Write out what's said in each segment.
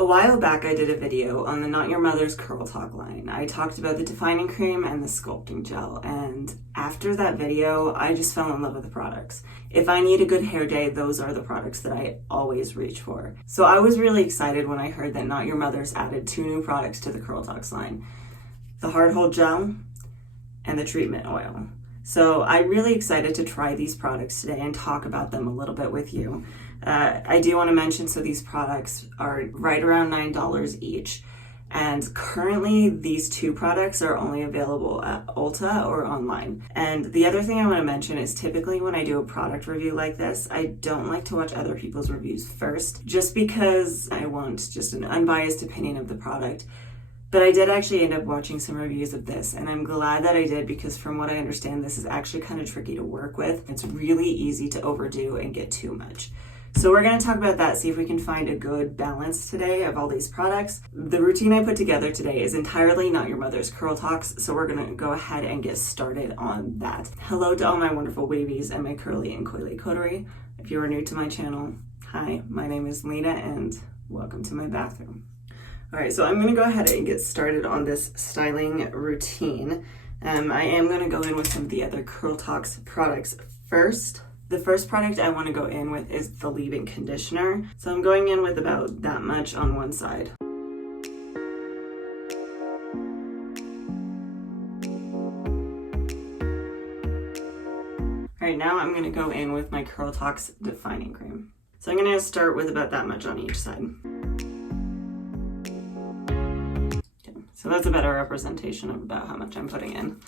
A while back I did a video on the Not Your Mother's Curl Talk line. I talked about the defining cream and the sculpting gel, and after that video I just fell in love with the products. If I need a good hair day, those are the products that I always reach for. So I was really excited when I heard that Not Your Mother's added 2 new products to the Curl Talks line. The Hard Hold Gel and the Treatment Oil. So I'm really excited to try these products today and talk about them a little bit with you. I do want to mention, so these products are right around $9 each. And currently these 2 products are only available at Ulta or online. And the other thing I want to mention is typically when I do a product review like this, I don't like to watch other people's reviews first, just because I want just an unbiased opinion of the product. But I did actually end up watching some reviews of this, and I'm glad that I did, because from what I understand, this is actually kind of tricky to work with. It's really easy to overdo and get too much. So we're going to talk about that, see if we can find a good balance today of all these products. The routine I put together today is entirely Not Your Mother's Curl Talks, so we're going to go ahead and get started on that. Hello to all my wonderful wavies and my curly and coily coterie. If you are new to my channel, hi, my name is Lena and welcome to my bathroom. All right, so I'm going to go ahead and get started on this styling routine. I am going to go in with some of the other Curl Talks products first. The first product I want to go in with is the leave-in conditioner. So I'm going in with about that much on one side. All right, now I'm going to go in with my Curl Talks defining cream. So I'm going to start with about that much on each side. Okay, so that's a better representation of about how much I'm putting in.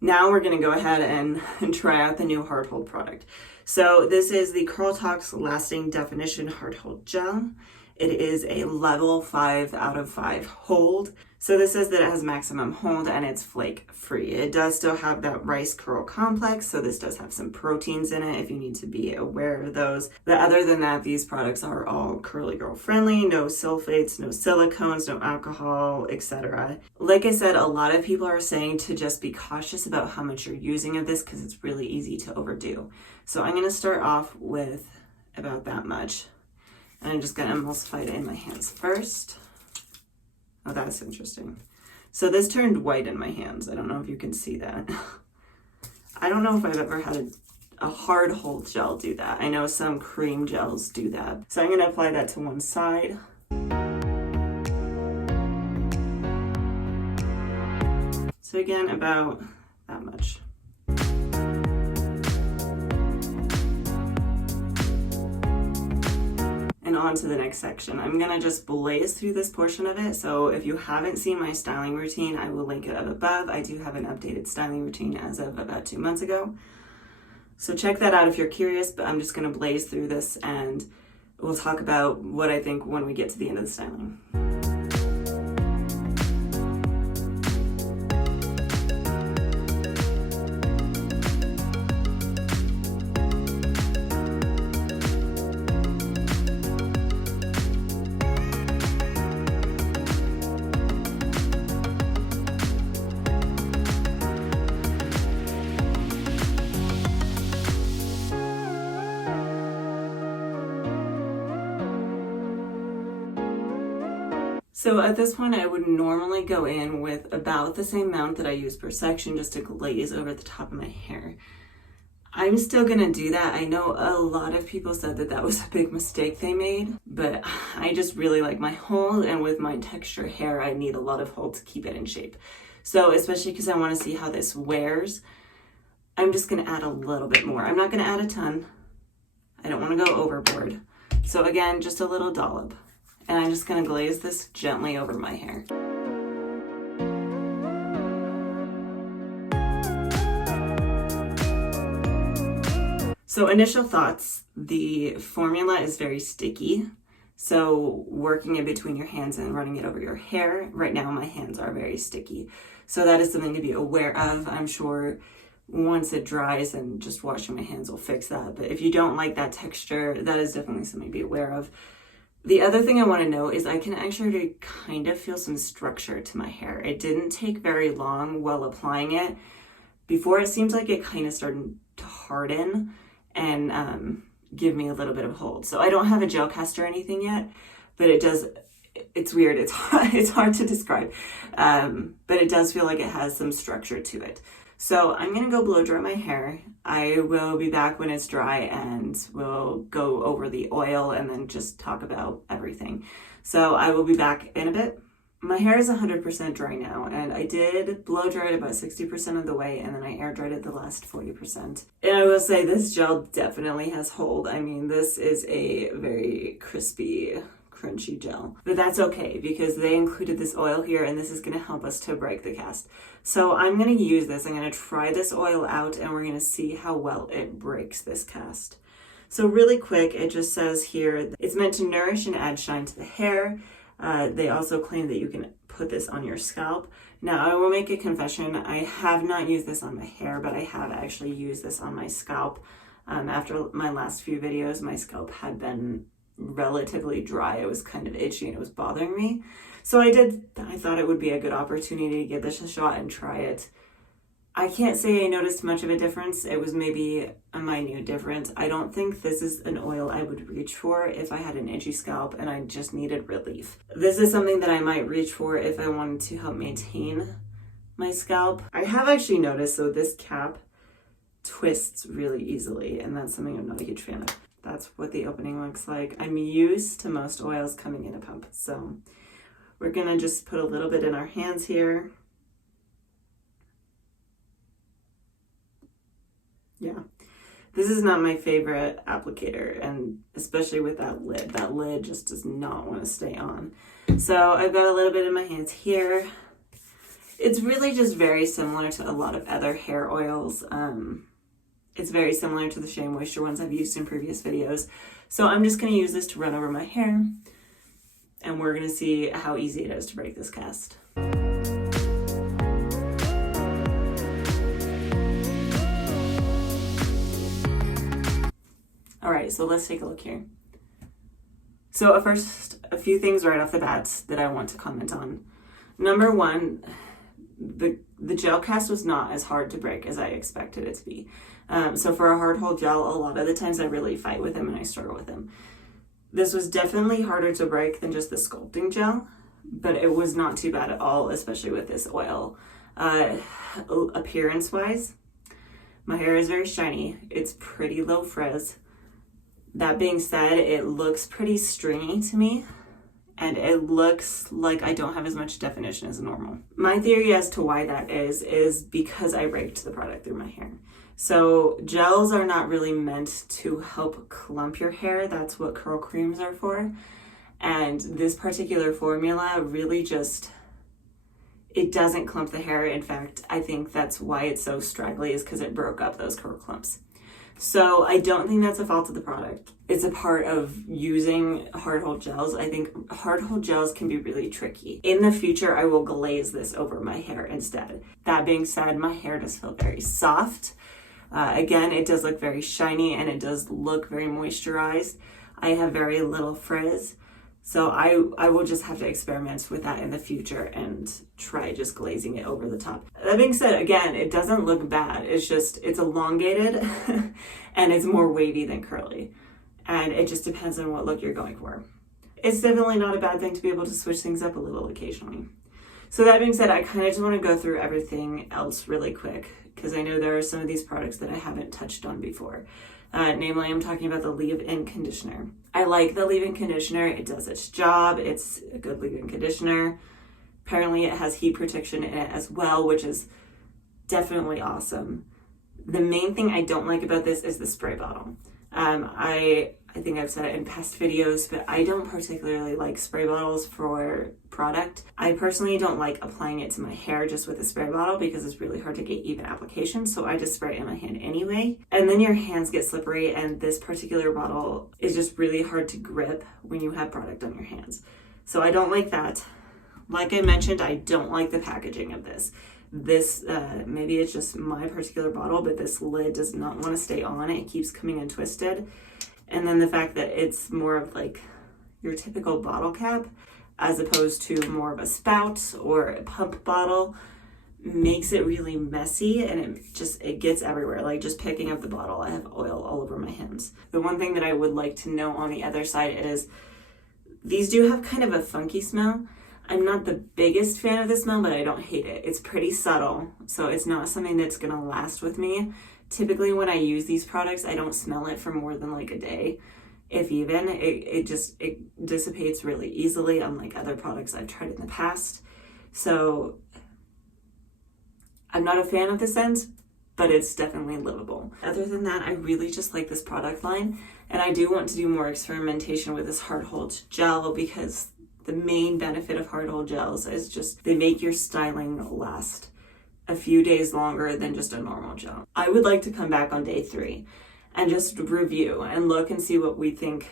Now we're going to go ahead and try out the new Hard Hold product. So this is the Curl Talks Lasting Definition Hard Hold Gel. It is a level 5 out of 5 hold. So this says that it has maximum hold and it's flake free. It does still have that rice curl complex, so this does have some proteins in it if you need to be aware of those. But other than that, these products are all curly girl friendly, no sulfates, no silicones, no alcohol, etc. Like I said, a lot of people are saying to just be cautious about how much you're using of this because it's really easy to overdo. So I'm going to start off with about that much. And I'm just going to emulsify it in my hands first. Oh, that's interesting. So this turned white in my hands. I don't know if you can see that. I don't know if I've ever had a hard hold gel do that. I know some cream gels do that. So I'm going to apply that to one side. So again, about that much. And on to the next section. I'm gonna just blaze through this portion of it. So if you haven't seen my styling routine, I will link it up above. I do have an updated styling routine as of about 2 months ago. So check that out if you're curious, but I'm just gonna blaze through this and we'll talk about what I think when we get to the end of the styling. So at this point, I would normally go in with about the same amount that I use per section just to glaze over the top of my hair. I'm still gonna do that. I know a lot of people said that that was a big mistake they made, but I just really like my hold, and with my texture hair, I need a lot of hold to keep it in shape. So especially because I wanna see how this wears, I'm just gonna add a little bit more. I'm not gonna add a ton. I don't wanna go overboard. So again, just a little dollop. And I'm just gonna glaze this gently over my hair. So initial thoughts, the formula is very sticky. So working it between your hands and running it over your hair, right now my hands are very sticky. So that is something to be aware of. I'm sure once it dries and just washing my hands will fix that. But if you don't like that texture, that is definitely something to be aware of. The other thing I want to note is I can actually kind of feel some structure to my hair. It didn't take very long while applying it before it seems like it kind of started to harden. and give me a little bit of hold. So I don't have a gel cast or anything yet, but it does, it's weird, it's hard to describe, but it does feel like it has some structure to it. So I'm gonna go blow dry my hair. I will be back when it's dry and we'll go over the oil and then just talk about everything. So I will be back in a bit. My hair is 100% dry now, and I did blow dry it about 60% of the way, and then I air dried it the last 40%. And I will say this gel definitely has hold. I mean, this is a very crispy, crunchy gel, but that's okay because they included this oil here, and this is going to help us to break the cast. So I'm going to use this. I'm going to try this oil out, and we're going to see how well it breaks this cast. So really quick, it just says here it's meant to nourish and add shine to the hair. They also claim that you can put this on your scalp. Now I will make a confession, I have not used this on my hair, but I have actually used this on my scalp. After my last few videos, my scalp had been relatively dry. It was kind of itchy and it was bothering me. So I thought it would be a good opportunity to give this a shot and try it. I can't say I noticed much of a difference. It was maybe a minute difference. I don't think this is an oil I would reach for if I had an itchy scalp and I just needed relief. This is something that I might reach for if I wanted to help maintain my scalp. I have actually noticed, so this cap twists really easily, and that's something I'm not a huge fan of. That's what the opening looks like. I'm used to most oils coming in a pump, so we're gonna just put a little bit in our hands here. Yeah, this is not my favorite applicator, and especially with that lid just does not want to stay on. So I've got a little bit in my hands here. It's really just very similar to a lot of other hair oils. It's very similar to the Shea Moisture ones I've used in previous videos. So I'm just going to use this to run over my hair, and we're going to see how easy it is to break this cast. All right, so let's take a look here. So first, a few things right off the bat that I want to comment on. Number one, the gel cast was not as hard to break as I expected it to be. So for a hard hold gel, a lot of the times I really fight with them and I struggle with them. This was definitely harder to break than just the sculpting gel, but it was not too bad at all, especially with this oil. Appearance-wise, my hair is very shiny. It's pretty low frizz. That being said, it looks pretty stringy to me, and it looks like I don't have as much definition as normal. My theory as to why that is because I raked the product through my hair. So gels are not really meant to help clump your hair. That's what curl creams are for. And this particular formula really just, it doesn't clump the hair. In fact, I think that's why it's so straggly, is because it broke up those curl clumps. So I don't think that's a fault of the product. It's a part of using hard hold gels. I think hard hold gels can be really tricky. In the future, I will glaze this over my hair instead. That being said, my hair does feel very soft. Again, it does look very shiny and it does look very moisturized. I have very little frizz. So I will just have to experiment with that in the future and try just glazing it over the top. That being said, again, it doesn't look bad. It's just, it's elongated and it's more wavy than curly. And it just depends on what look you're going for. It's definitely not a bad thing to be able to switch things up a little occasionally. So that being said, I kind of just want to go through everything else really quick because I know there are some of these products that I haven't touched on before. Namely, I'm talking about the leave-in conditioner. I like the leave-in conditioner. It does its job. It's a good leave-in conditioner. Apparently, it has heat protection in it as well, which is definitely awesome. The main thing I don't like about this is the spray bottle. I think I've said it in past videos, but I don't particularly like spray bottles for product. I personally don't like applying it to my hair just with a spray bottle because it's really hard to get even application, so I just spray it in my hand anyway. And then your hands get slippery, and this particular bottle is just really hard to grip when you have product on your hands. So I don't like that. Like I mentioned, I don't like the packaging of this. This, maybe it's just my particular bottle, but this lid does not want to stay on. It keeps coming in twisted. And then the fact that it's more of like your typical bottle cap as opposed to more of a spout or a pump bottle makes it really messy, and it gets everywhere. Like just picking up the bottle, I have oil all over my hands. The one thing that I would like to know on the other side is these do have kind of a funky smell. I'm not the biggest fan of the smell, but I don't hate it. It's pretty subtle, so it's not something that's gonna last with me. Typically when I use these products, I don't smell it for more than like a day. If even, it dissipates really easily, unlike other products I've tried in the past. So I'm not a fan of the scent, but it's definitely livable. Other than that, I really just like this product line, and I do want to do more experimentation with this hard hold gel, because the main benefit of hard hold gels is just they make your styling last a few days longer than just a normal gel. I would like to come back on day 3 and just review and look and see what we think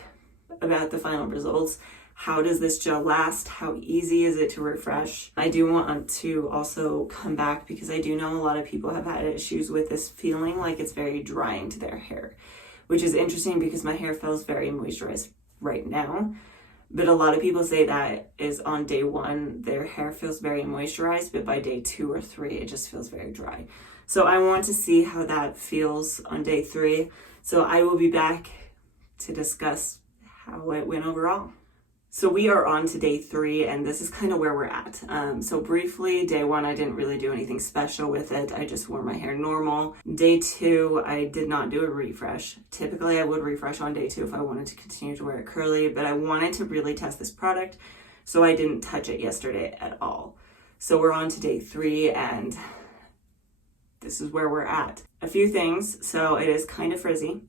about the final results. How does this gel last? How easy is it to refresh? I do want to also come back because I do know a lot of people have had issues with this feeling like it's very drying to their hair, which is interesting because my hair feels very moisturized right now. But a lot of people say that is on day 1, their hair feels very moisturized, but by day 2 or 3, it just feels very dry. So I want to see how that feels on day 3. So I will be back to discuss how it went overall. So we are on to day 3, and this is kind of where we're at. So briefly, day 1, I didn't really do anything special with it. I just wore my hair normal. Day 2, I did not do a refresh. Typically, I would refresh on day 2 if I wanted to continue to wear it curly, but I wanted to really test this product, so I didn't touch it yesterday at all. So we're on to day 3, and this is where we're at. A few things. So it is kind of frizzy.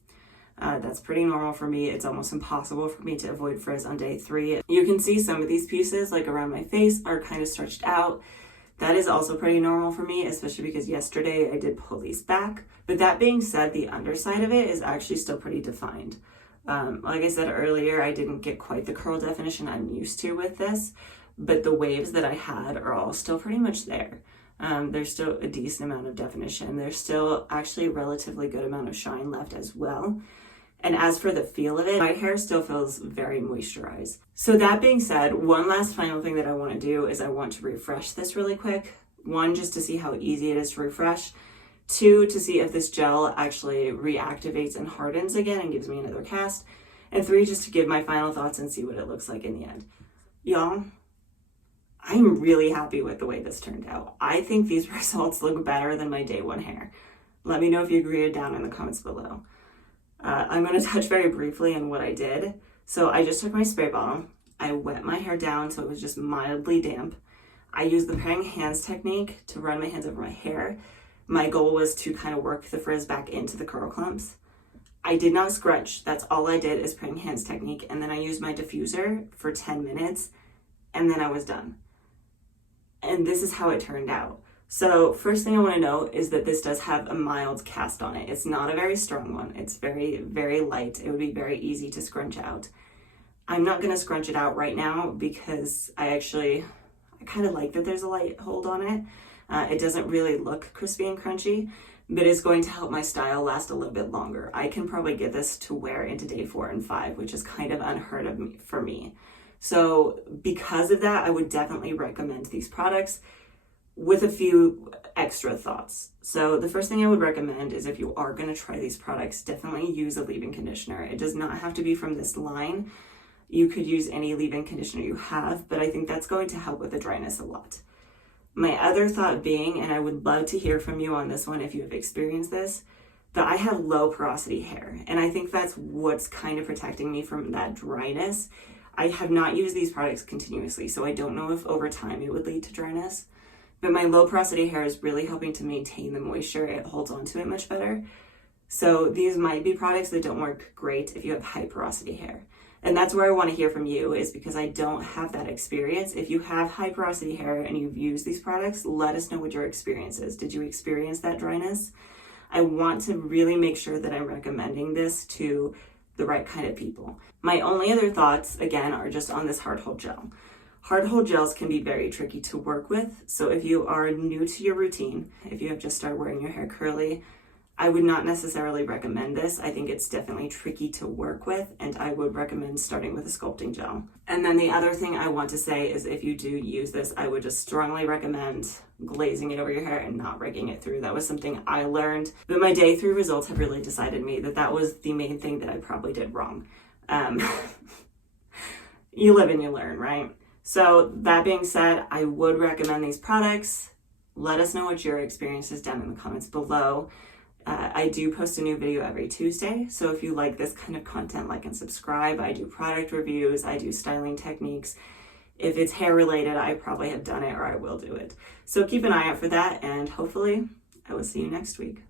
That's pretty normal for me. It's almost impossible for me to avoid frizz on day 3. You can see some of these pieces, like around my face, are kind of stretched out. That is also pretty normal for me, especially because yesterday I did pull these back. But that being said, the underside of it is actually still pretty defined. Like I said earlier, I didn't get quite the curl definition I'm used to with this, but the waves that I had are all still pretty much there. There's still a decent amount of definition. There's still actually a relatively good amount of shine left as well. And as for the feel of it, my hair still feels very moisturized. So that being said, one last final thing that I want to do is I want to refresh this really quick. 1, just to see how easy it is to refresh. 2, to see if this gel actually reactivates and hardens again and gives me another cast. And 3, just to give my final thoughts and see what it looks like in the end. Y'all, I'm really happy with the way this turned out. I think these results look better than my day 1 hair. Let me know if you agree or down in the comments below. I'm going to touch very briefly on what I did. So I just took my spray bottle. I wet my hair down so it was just mildly damp. I used the praying hands technique to run my hands over my hair. My goal was to kind of work the frizz back into the curl clumps. I did not scrunch. That's all I did is praying hands technique. And then I used my diffuser for 10 minutes and then I was done. And this is how it turned out. So first thing I want to note is that this does have a mild cast on it. It's not a very strong one. It's very, very light. It would be very easy to scrunch out. I'm not going to scrunch it out right now because I kind of like that there's a light hold on it. It doesn't really look crispy and crunchy, but it's going to help my style last a little bit longer. I can probably get this to wear into day 4 and 5, which is kind of unheard of for me. So because of that, I would definitely recommend these products with a few extra thoughts. So the first thing I would recommend is if you are going to try these products, definitely use a leave-in conditioner. It does not have to be from this line. You could use any leave-in conditioner you have, but I think that's going to help with the dryness a lot. My other thought being, and I would love to hear from you on this one if you have experienced this, but I have low porosity hair, and I think that's what's kind of protecting me from that dryness. I have not used these products continuously, so I don't know if over time it would lead to dryness. But my low porosity hair is really helping to maintain the moisture. It holds on to it much better. So these might be products that don't work great if you have high porosity hair. And that's where I want to hear from you, is because I don't have that experience. If you have high porosity hair and you've used these products, let us know what your experience is. Did you experience that dryness? I want to really make sure that I'm recommending this to the right kind of people. My only other thoughts, again, are just on this hard hold gel. Hard hold gels can be very tricky to work with. So if you are new to your routine, if you have just started wearing your hair curly, I would not necessarily recommend this. I think it's definitely tricky to work with, and I would recommend starting with a sculpting gel. And then the other thing I want to say is if you do use this, I would just strongly recommend glazing it over your hair and not raking it through. That was something I learned, but my day 3 results have really decided me that that was the main thing that I probably did wrong. You live and you learn, right? So that being said, I would recommend these products. Let us know what your experience is down in the comments below. I do post a new video every Tuesday, so if you like this kind of content, like and subscribe. I do product reviews, I do styling techniques. If it's hair related, I probably have done it or I will do it. So keep an eye out for that, and hopefully I will see you next week.